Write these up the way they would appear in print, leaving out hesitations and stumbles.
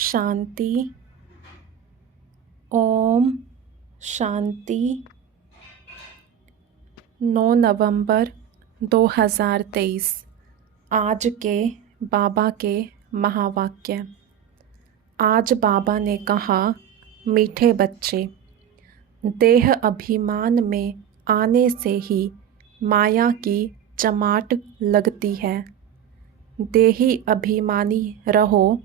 शांति। ओम शांति। 9 नवंबर 2023। आज के बाबा के महावाक्य। आज बाबा ने कहा, मीठे बच्चे, देह अभिमान में आने से ही माया की चमाट लगती है। देही अभिमानी रहो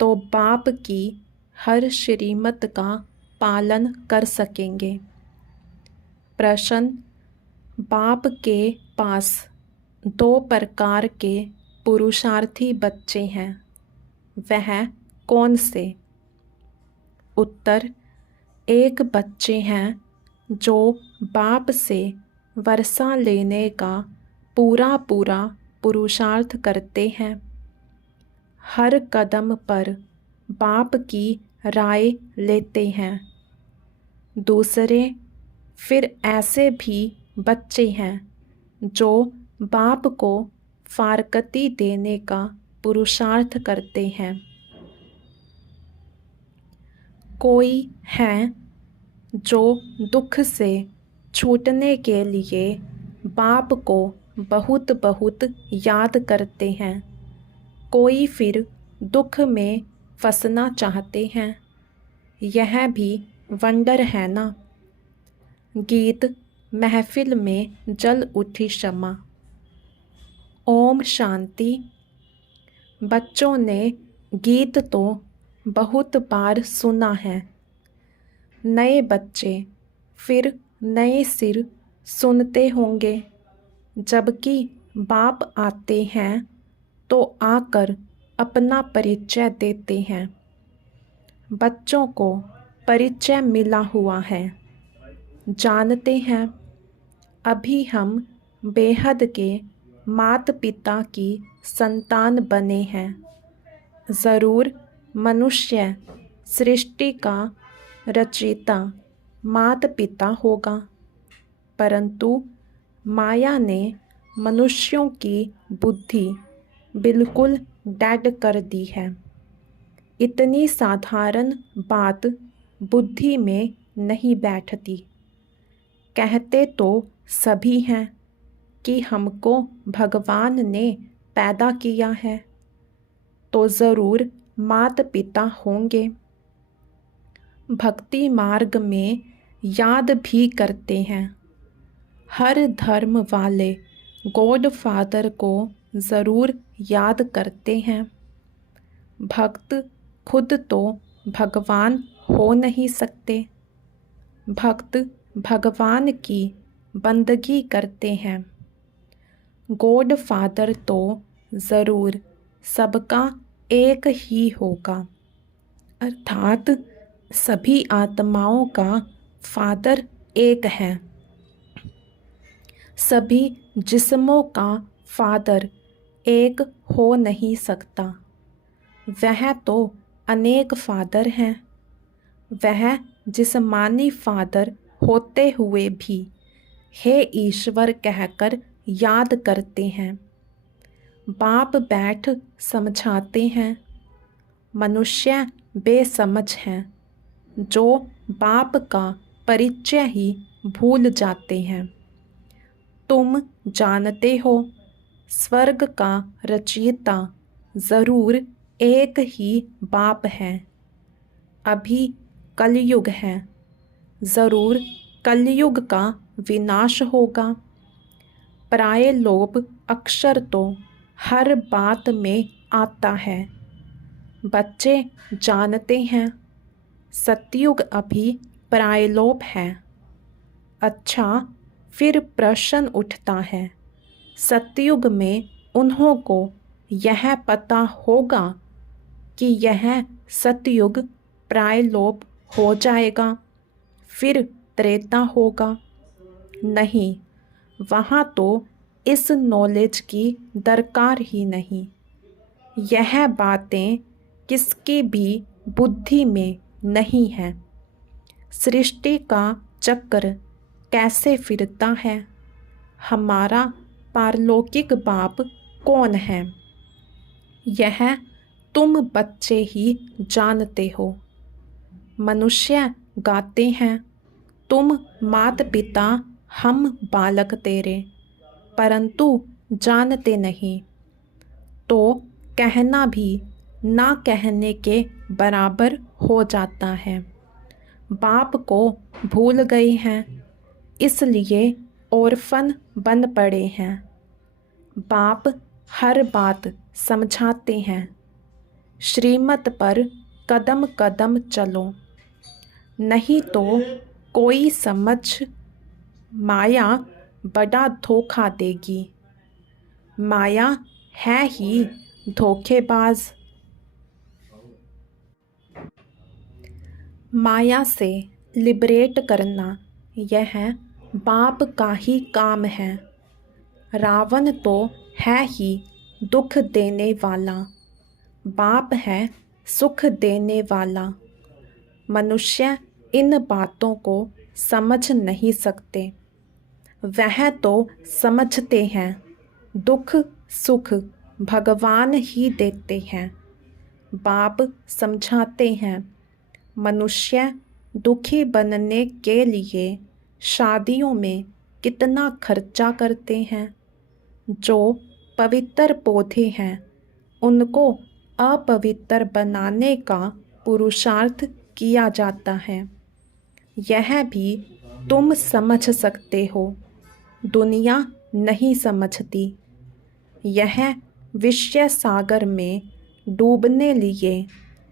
तो बाप की हर श्रीमत का पालन कर सकेंगे। प्रश्न, बाप के पास 2 प्रकार के पुरुषार्थी बच्चे हैं, वह कौन से? उत्तर, एक बच्चे हैं जो बाप से वर्षा लेने का पूरा पुरुषार्थ करते हैं। हर कदम पर बाप की राय लेते हैं। दूसरे फिर ऐसे भी बच्चे हैं जो बाप को फारकती देने का पुरुषार्थ करते हैं। कोई हैं जो दुख से छूटने के लिए बाप को बहुत याद करते हैं। कोई फिर दुख में फंसना चाहते हैं। यह भी वंडर है ना। गीत महफिल में जल उठी शमा। ओम शांति। बच्चों ने गीत तो बहुत बार सुना है। नए बच्चे फिर नए सिर सुनते होंगे। जबकि बाप आते हैं तो आकर अपना परिचय देते हैं। बच्चों को परिचय मिला हुआ है, जानते हैं। अभी हम बेहद के माता पिता की संतान बने हैं। ज़रूर मनुष्य सृष्टि का रचयिता माता पिता होगा, परंतु माया ने मनुष्यों की बुद्धि बिल्कुल डेड कर दी है। इतनी साधारण बात बुद्धि में नहीं बैठती। कहते तो सभी हैं कि हमको भगवान ने पैदा किया है, तो ज़रूर माता पिता होंगे। भक्ति मार्ग में याद भी करते हैं। हर धर्म वाले गॉड फादर को ज़रूर याद करते हैं। भक्त खुद तो भगवान हो नहीं सकते। भक्त भगवान की बंदगी करते हैं। गॉड फादर तो ज़रूर सबका एक ही होगा, अर्थात सभी आत्माओं का फादर एक है। सभी जिस्मों का फादर एक हो नहीं सकता। वह तो अनेक फादर हैं। वह जिस्मानी फादर होते हुए भी हे ईश्वर कहकर याद करते हैं। बाप बैठ समझाते हैं। मनुष्य बेसमझ हैं जो बाप का परिचय ही भूल जाते हैं। तुम जानते हो, स्वर्ग का रचयिता ज़रूर एक ही बाप है। अभी कलयुग है, ज़रूर कलयुग का विनाश होगा। पराये लोभ अक्षर तो हर बात में आता है। बच्चे जानते हैं, सतयुग अभी परायलोप है। अच्छा, फिर प्रश्न उठता है, सतयुग में उन्हों को यह पता होगा कि यह सतयुग प्रायलोप हो जाएगा, फिर त्रेता होगा? नहीं, वहाँ तो इस नॉलेज की दरकार ही नहीं। यह बातें किसकी भी बुद्धि में नहीं है। सृष्टि का चक्र कैसे फिरता है? हमारा पारलौकिक बाप कौन है? यह तुम बच्चे ही जानते हो। मनुष्य गाते हैं, तुम मात पिता हम बालक तेरे, परंतु जानते नहीं। तो कहना भी ना कहने के बराबर हो जाता है। बाप को भूल गए हैं, इसलिए ऑर्फन बन पड़े हैं। बाप हर बात समझाते हैं, श्रीमत पर कदम कदम चलो, नहीं तो कोई समझ माया बड़ा धोखा देगी। माया है ही धोखेबाज। माया से लिबरेट करना यह बाप का ही काम है। रावण तो है ही दुख देने वाला, बाप है सुख देने वाला। मनुष्य इन बातों को समझ नहीं सकते। वह तो समझते हैं, दुख सुख भगवान ही देते हैं। बाप समझाते हैं, मनुष्य दुखी बनने के लिए शादियों में कितना खर्चा करते हैं। जो पवित्र पौधे हैं उनको अपवित्र बनाने का पुरुषार्थ किया जाता है। यह भी तुम समझ सकते हो, दुनिया नहीं समझती। यह विषय सागर में डूबने लिए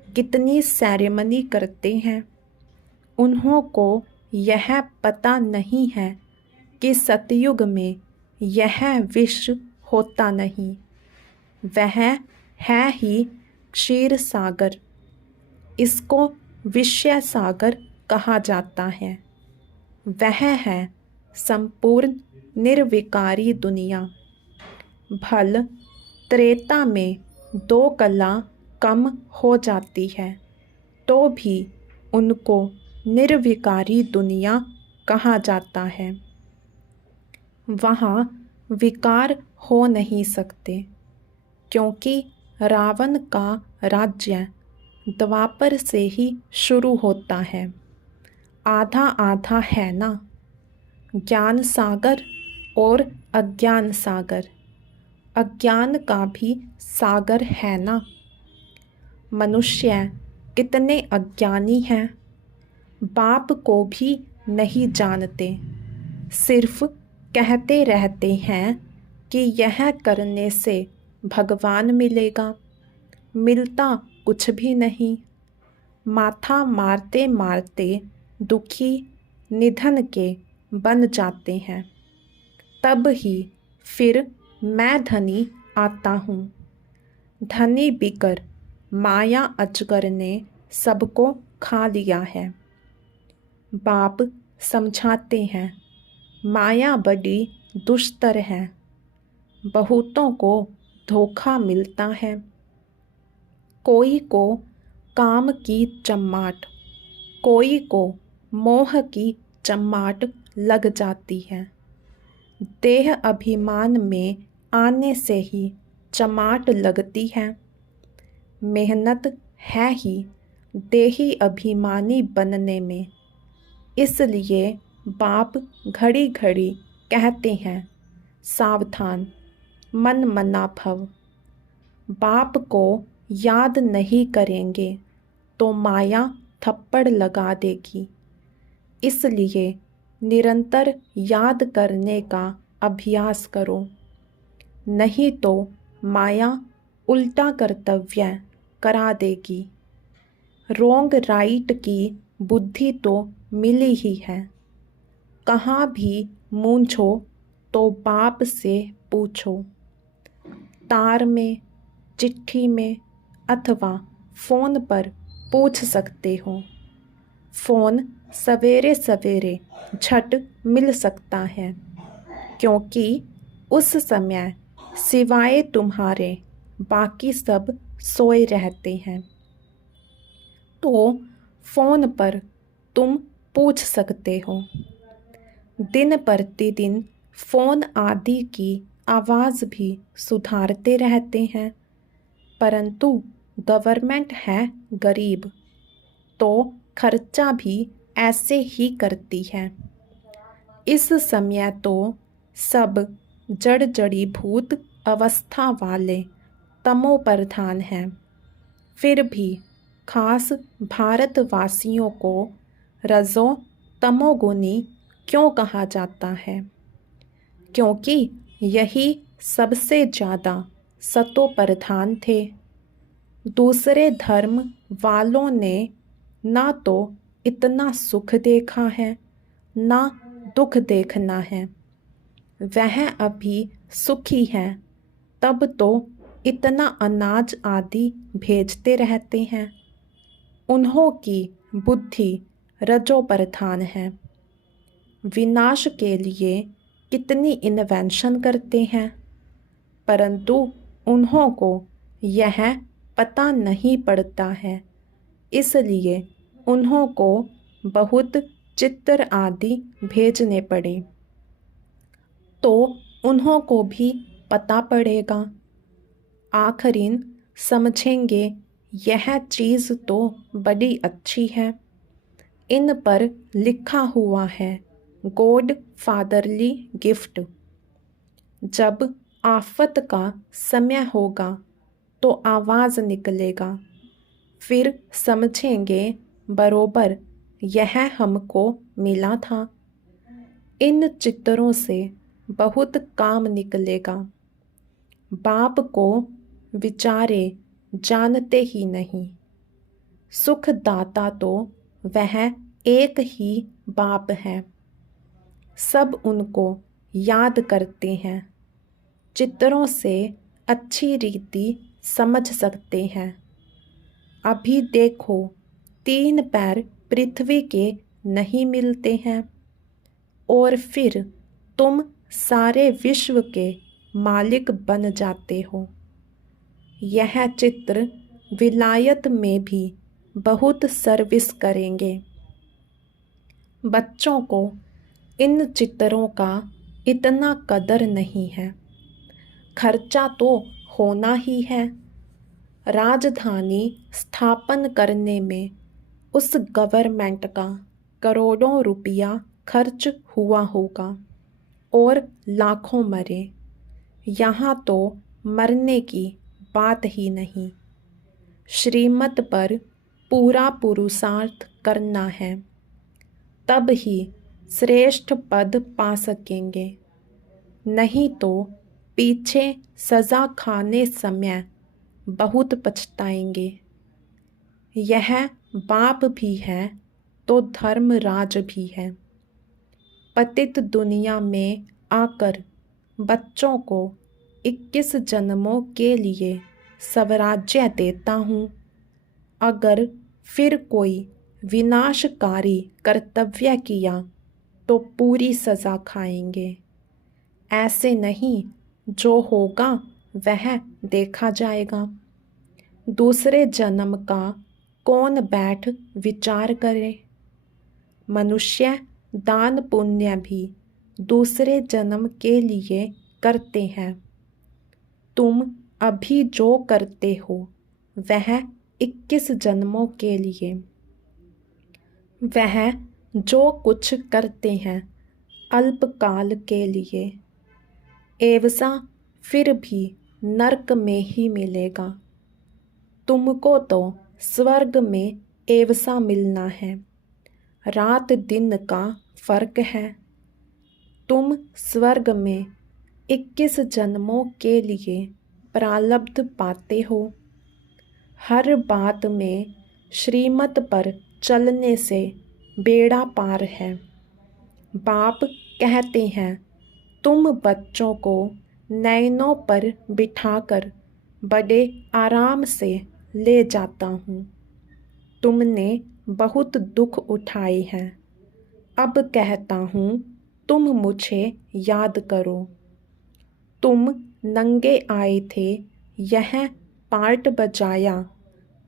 कितनी सेरेमनी करते हैं। उन्हों को यह पता नहीं है कि सतयुग में यह विष होता नहीं, वह है ही क्षीर सागर। इसको विषय सागर कहा जाता है। वह है संपूर्ण निर्विकारी दुनिया। भल त्रेता में 2 कला कम हो जाती है तो भी उनको निर्विकारी दुनिया कहा जाता है। वहाँ विकार हो नहीं सकते, क्योंकि रावण का राज्य द्वापर से ही शुरू होता है। आधा आधा है ना, ज्ञान सागर और अज्ञान सागर। अज्ञान का भी सागर है ना। मनुष्य कितने अज्ञानी हैं, बाप को भी नहीं जानते, सिर्फ कहते रहते हैं कि यह करने से भगवान मिलेगा। मिलता कुछ भी नहीं। माथा मारते मारते दुखी निधन के बन जाते हैं। तब ही फिर मैं धनी आता हूँ। धनी बिकर माया अजगर ने सबको खा लिया है। बाप समझाते हैं, माया बड़ी दुष्टर है, बहुतों को धोखा मिलता है। कोई को काम की चम्माट, कोई को मोह की चम्माट लग जाती है। देह अभिमान में आने से ही चमाट लगती है। मेहनत है ही देही अभिमानी बनने में। इसलिए बाप घड़ी घड़ी कहते हैं, सावधान मन मना भव। बाप को याद नहीं करेंगे तो माया थप्पड़ लगा देगी। इसलिए निरंतर याद करने का अभ्यास करो, नहीं तो माया उल्टा कर्तव्य करा देगी। रोंग राइट की बुद्धि तो मिली ही है। कहाँ भी मूंझो तो बाप से पूछो। तार में, चिट्ठी में अथवा फ़ोन पर पूछ सकते हो। फ़ोन सवेरे सवेरे झट मिल सकता है, क्योंकि उस समय सिवाय तुम्हारे बाकी सब सोए रहते हैं। तो फ़ोन पर तुम पूछ सकते हो। दिन प्रतिदिन फ़ोन आदि की आवाज़ भी सुधारते रहते हैं, परंतु गवर्नमेंट है गरीब तो खर्चा भी ऐसे ही करती है। इस समय तो सब जड़ जड़ीभूत अवस्था वाले तमोप्रधान हैं। फिर भी खास भारतवासियों को रजो तमोगुनी क्यों कहा जाता है? क्योंकि यही सबसे ज़्यादा सतोप्रधान थे। दूसरे धर्म वालों ने ना तो इतना सुख देखा है ना दुख देखना है। वह अभी सुखी हैं तब तो इतना अनाज आदि भेजते रहते हैं। उन्हों की बुद्धि रजोप्रधान है। विनाश के लिए कितनी इन्वेंशन करते हैं, परंतु उन्हों को यह पता नहीं पड़ता है, इसलिए उन्हों को बहुत चित्र आदि भेजने पड़े तो उन्हों को भी पता पड़ेगा। आखिरीन समझेंगे यह चीज़ तो बड़ी अच्छी है। इन पर लिखा हुआ है गॉड फादरली गिफ्ट। जब आफत का समय होगा तो आवाज़ निकलेगा, फिर समझेंगे बरोबर यह हमको मिला था। इन चित्रों से बहुत काम निकलेगा। बाप को विचारे जानते ही नहीं। सुखदाता तो वह एक ही बाप है। सब उनको याद करते हैं। चित्रों से अच्छी रीति समझ सकते हैं। अभी देखो 3 पैर पृथ्वी के नहीं मिलते हैं और फिर तुम सारे विश्व के मालिक बन जाते हो। यह चित्र विलायत में भी बहुत सर्विस करेंगे। बच्चों को इन चित्रों का इतना कदर नहीं है। खर्चा तो होना ही है। राजधानी स्थापन करने में उस गवर्नमेंट का करोड़ों रुपया खर्च हुआ होगा और लाखों मरे। यहाँ तो मरने की बात ही नहीं। श्रीमत पर पूरा पुरुषार्थ करना है, तब ही श्रेष्ठ पद पा सकेंगे। नहीं तो पीछे सज़ा खाने समय बहुत पछताएंगे। यह बाप भी है तो धर्मराज भी है। पतित दुनिया में आकर बच्चों को 21 जन्मों के लिए स्वराज्य देता हूँ। अगर फिर कोई विनाशकारी कर्तव्य किया तो पूरी सज़ा खाएंगे। ऐसे नहीं, जो होगा वह देखा जाएगा। दूसरे जन्म का कौन बैठ विचार करे? मनुष्य दान पुण्य भी दूसरे जन्म के लिए करते हैं। तुम अभी जो करते हो वह 21 जन्मों के लिए। वह जो कुछ करते हैं अल्पकाल के लिए, एवसा फिर भी नरक में ही मिलेगा। तुमको तो स्वर्ग में एवसा मिलना है। रात दिन का फर्क है। तुम स्वर्ग में 21 जन्मों के लिए प्रारब्ध पाते हो। हर बात में श्रीमत पर चलने से बेड़ा पार है। बाप कहते हैं, तुम बच्चों को नैनों पर बिठाकर बड़े आराम से ले जाता हूँ। तुमने बहुत दुख उठाए हैं। अब कहता हूँ तुम मुझे याद करो। तुम नंगे आए थे, यह पार्ट बजाया,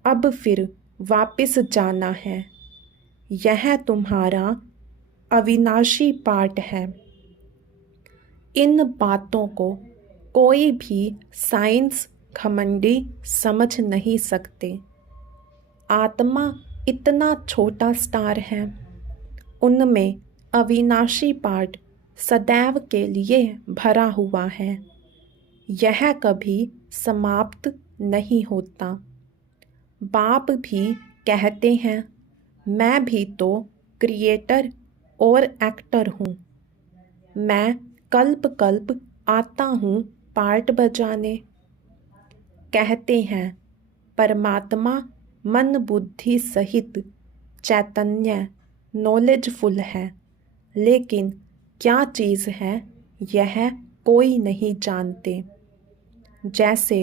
अब फिर वापस जाना है। यह तुम्हारा अविनाशी पार्ट है। इन बातों को कोई भी साइंस घमंडी समझ नहीं सकते। आत्मा इतना छोटा स्टार है, उनमें अविनाशी पार्ट सदैव के लिए भरा हुआ है। यह कभी समाप्त नहीं होता। बाप भी कहते हैं, मैं भी तो क्रिएटर और एक्टर हूँ। मैं कल्प कल्प आता हूँ पार्ट बजाने। कहते हैं परमात्मा मन बुद्धि सहित चैतन्य नॉलेजफुल है, लेकिन क्या चीज़ है यह कोई नहीं जानते। जैसे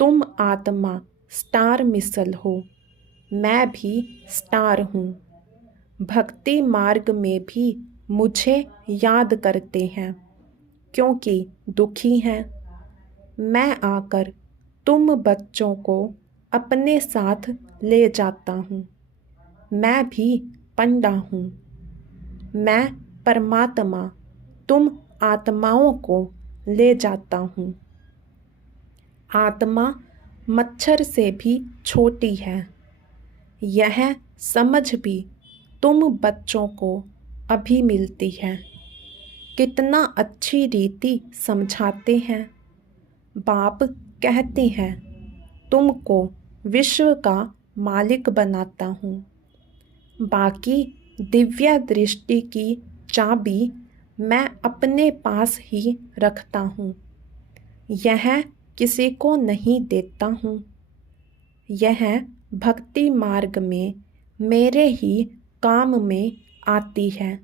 तुम आत्मा स्टार मिसल हो, मैं भी स्टार हूँ। भक्ति मार्ग में भी मुझे याद करते हैं, क्योंकि दुखी हैं। मैं आकर तुम बच्चों को अपने साथ ले जाता हूँ। मैं भी पंडा हूँ। मैं परमात्मा तुम आत्माओं को ले जाता हूँ। आत्मा मच्छर से भी छोटी है। यह समझ भी तुम बच्चों को अभी मिलती है। कितना अच्छी रीति समझाते हैं। बाप कहते हैं तुमको विश्व का मालिक बनाता हूँ। बाकी दिव्य दृष्टि की चाबी मैं अपने पास ही रखता हूँ। यह किसी को नहीं देता हूँ। यह भक्ति मार्ग में मेरे ही काम में आती है।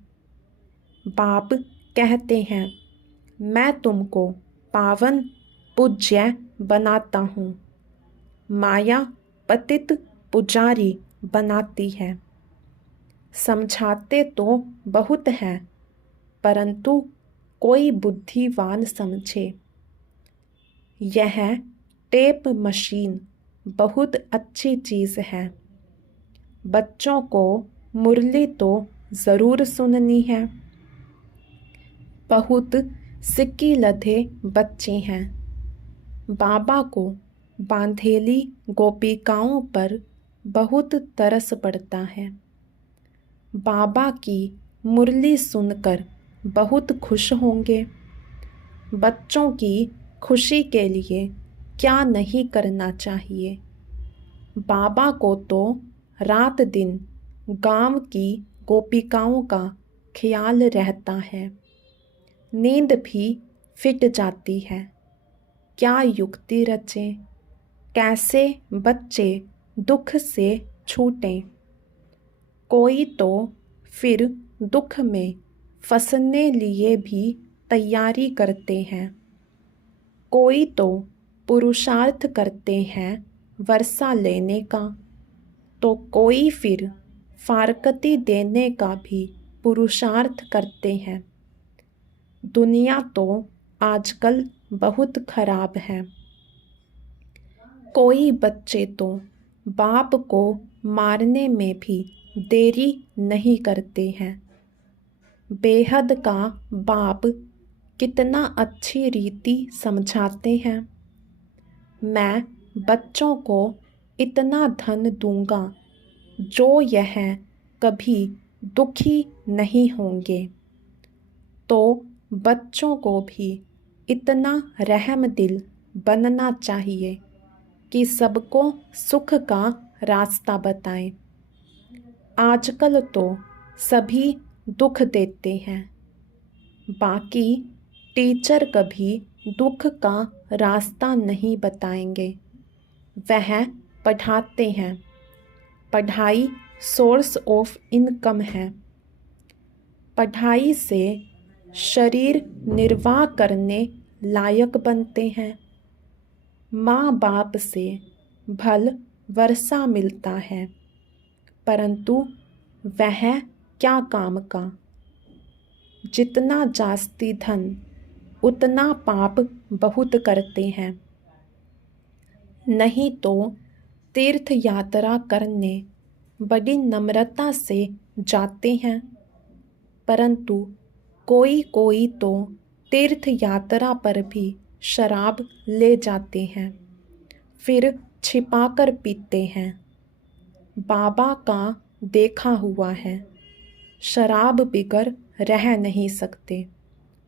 बाप कहते हैं मैं तुमको पावन पूज्य बनाता हूँ। माया पतित पुजारी बनाती है। समझाते तो बहुत हैं, परंतु कोई बुद्धिवान समझे। यह टेप मशीन बहुत अच्छी चीज़ है। बच्चों को मुरली तो ज़रूर सुननी है। बहुत सिक्की लधे बच्चे हैं। बाबा को बांधेली गोपिकाओं पर बहुत तरस पड़ता है। बाबा की मुरली सुनकर बहुत खुश होंगे। बच्चों की खुशी के लिए क्या नहीं करना चाहिए। बाबा को तो रात दिन गांव की गोपिकाओं का ख्याल रहता है। नींद भी फिट जाती है। क्या युक्ति रचें, कैसे बच्चे दुख से छूटें। कोई तो फिर दुख में फंसने लिए भी तैयारी करते हैं। कोई तो पुरुषार्थ करते हैं वर्षा लेने का, तो कोई फिर फारकती देने का भी पुरुषार्थ करते हैं। दुनिया तो आजकल बहुत खराब है। कोई बच्चे तो बाप को मारने में भी देरी नहीं करते हैं। बेहद का बाप कितना अच्छी रीति समझाते हैं। मैं बच्चों को इतना धन दूंगा जो यह कभी दुखी नहीं होंगे। तो बच्चों को भी इतना रहम दिल बनना चाहिए कि सबको सुख का रास्ता बताएं। आजकल तो सभी दुख देते हैं, बाकी टीचर कभी दुख का रास्ता नहीं बताएंगे। वह पढ़ाते हैं। पढ़ाई सोर्स ऑफ इनकम है। पढ़ाई से शरीर निर्वाह करने लायक बनते हैं। माँ बाप से भल वर्षा मिलता है, परंतु वह क्या काम का। जितना जास्ती धन उतना पाप बहुत करते हैं। नहीं तो तीर्थ यात्रा करने बड़ी नम्रता से जाते हैं, परंतु कोई कोई तो तीर्थ यात्रा पर भी शराब ले जाते हैं। फिर छिपाकर पीते हैं। बाबा का देखा हुआ है, शराब बिगर रह नहीं सकते।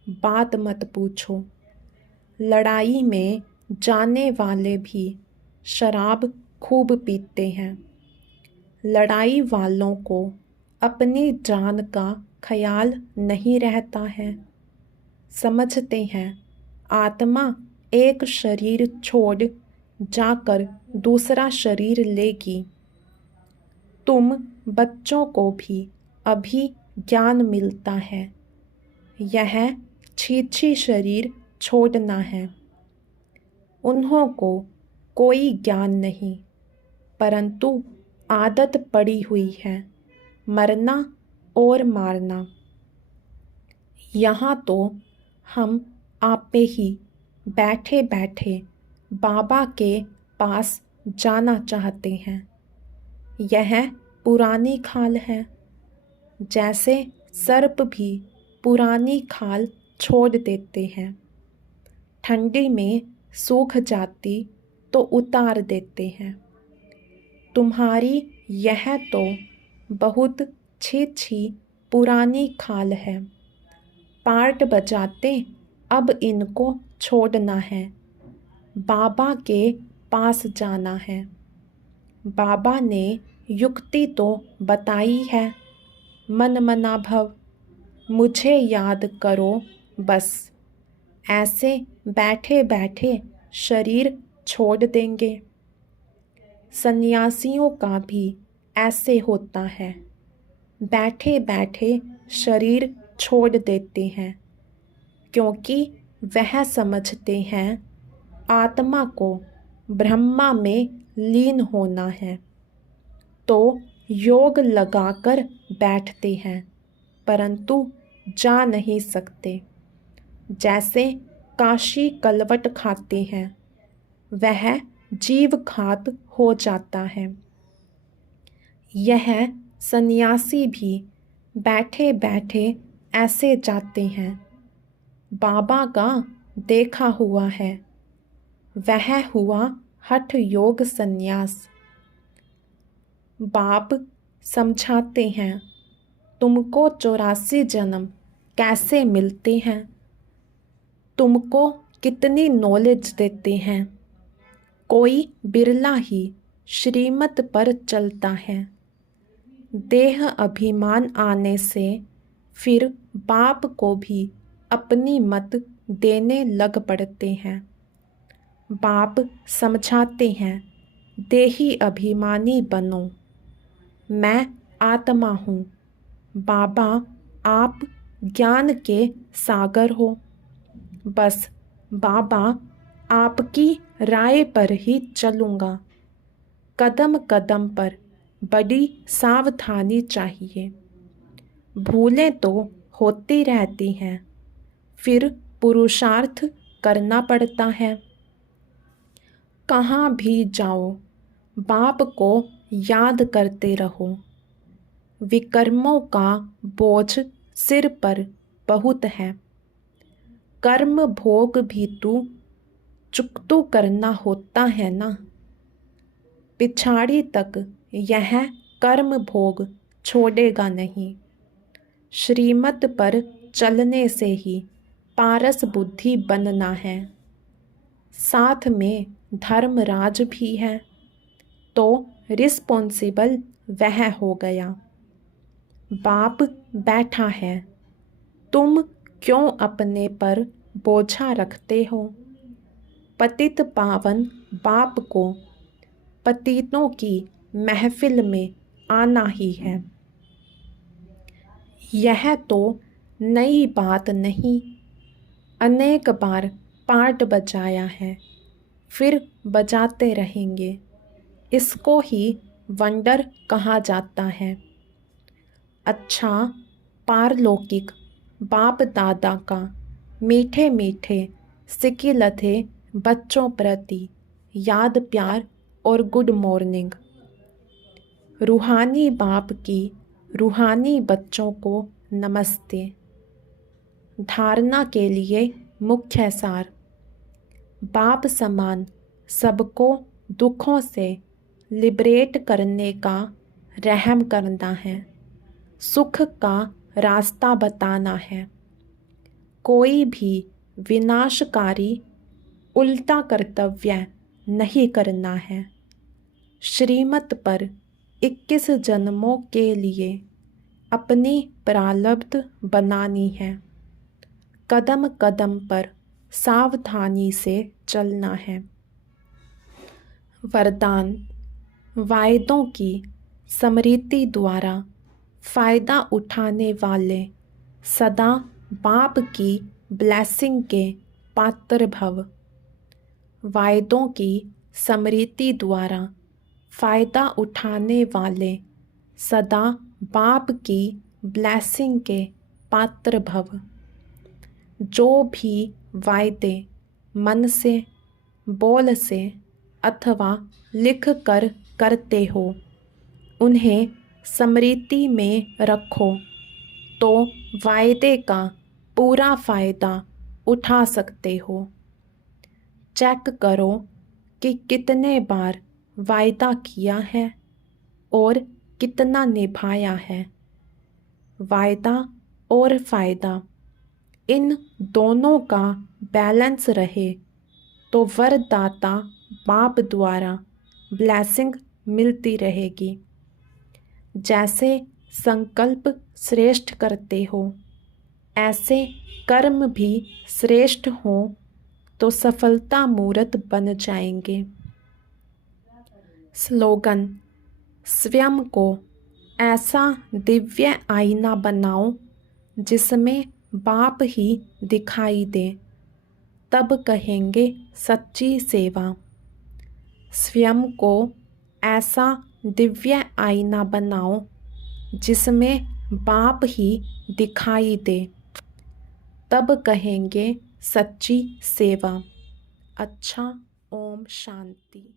बात मत पूछो। लड़ाई में जाने वाले भी शराब खूब पीते हैं। लड़ाई वालों को अपनी जान का ख्याल नहीं रहता है। समझते हैं आत्मा एक शरीर छोड़ जाकर दूसरा शरीर लेगी। तुम बच्चों को भी अभी ज्ञान मिलता है। यह छीछी शरीर छोड़ना है। उन्हों को कोई ज्ञान नहीं, परंतु आदत पड़ी हुई है मरना और मारना। यहाँ तो हम आपे ही बैठे बैठे बाबा के पास जाना चाहते हैं। यह पुरानी खाल है। जैसे सर्प भी पुरानी खाल छोड़ देते हैं। ठंडी में सूख जाती तो उतार देते हैं। तुम्हारी यह तो बहुत छी पुरानी खाल है। पार्ट बजाते अब इनको छोड़ना है। बाबा के पास जाना है। बाबा ने युक्ति तो बताई है, मन मना भव, मुझे याद करो बस। ऐसे बैठे बैठे शरीर छोड़ देंगे। सन्यासियों का भी ऐसे होता है, बैठे बैठे शरीर छोड़ देते हैं, क्योंकि वह समझते हैं आत्मा को ब्रह्मा में लीन होना है। तो योग लगाकर बैठते हैं, परंतु जा नहीं सकते। जैसे काशी कलवट खाते हैं, वह जीव घात हो जाता है। यह सन्यासी भी बैठे बैठे ऐसे जाते हैं। बाबा का देखा हुआ है, वह हुआ हठ योग सन्यास। बाप समझाते हैं, तुमको 84 जन्म कैसे मिलते हैं। तुमको कितनी नॉलेज देते हैं। कोई बिरला ही श्रीमत पर चलता है। देह अभिमान आने से फिर बाप को भी अपनी मत देने लग पड़ते हैं। बाप समझाते हैं, देही अभिमानी बनो, मैं आत्मा हूँ। बाबा आप ज्ञान के सागर हो। बस बाबा आपकी राय पर ही चलूँगा। कदम कदम पर बड़ी सावधानी चाहिए। भूलें तो होती रहती हैं, फिर पुरुषार्थ करना पड़ता है। कहाँ भी जाओ बाप को याद करते रहो। विकर्मों का बोझ सिर पर बहुत है। कर्म भोग भी चुकतू करना होता है ना। पिछाड़ी तक यह कर्म भोग छोड़ेगा नहीं। श्रीमत पर चलने से ही पारस बुद्धि बनना है। साथ में धर्मराज भी है, तो रिस्पॉन्सिबल वह हो गया। बाप बैठा है, तुम क्यों अपने पर बोझा रखते हो। पतित पावन बाप को पतितों की महफिल में आना ही है। यह तो नई बात नहीं, अनेक बार पार्ट बजाया है, फिर बजाते रहेंगे। इसको ही वंडर कहा जाता है। अच्छा पारलौकिक बाप दादा का मीठे मीठे सिकिलथे बच्चों प्रति याद प्यार और गुड मॉर्निंग। रूहानी बाप की रूहानी बच्चों को नमस्ते। धारणा के लिए मुख्य सार, बाप समान सबको दुखों से लिबरेट करने का रहम करना है, सुख का रास्ता बताना है। कोई भी विनाशकारी उल्टा कर्तव्य नहीं करना है। श्रीमत पर 21 जन्मों के लिए अपनी प्रारब्ध बनानी है। कदम कदम पर सावधानी से चलना है। वरदान: वायदों की स्मृति द्वारा फ़ायदा उठाने वाले सदा बाप की ब्लेसिंग के पात्र भव। वायदों की स्मृति द्वारा फ़ायदा उठाने वाले सदा बाप की ब्लेसिंग के पात्र भव। जो भी वायदे मन से, बोल से अथवा लिख कर करते हो, उन्हें स्मृति में रखो तो वायदे का पूरा फ़ायदा उठा सकते हो। चेक करो कि कितने बार वायदा किया है और कितना निभाया है। वायदा और फ़ायदा इन दोनों का बैलेंस रहे तो वरदाता बाप द्वारा ब्लेसिंग मिलती रहेगी। जैसे संकल्प श्रेष्ठ करते हो, ऐसे कर्म भी श्रेष्ठ हों तो सफलता मूर्त बन जाएंगे। स्लोगन: स्वयं को ऐसा दिव्य आईना बनाओ जिसमें बाप ही दिखाई दे, तब कहेंगे सच्ची सेवा। स्वयं को ऐसा दिव्य आईना बनाओ जिसमें बाप ही दिखाई दे, तब कहेंगे सच्ची सेवा। अच्छा, ओम शांति।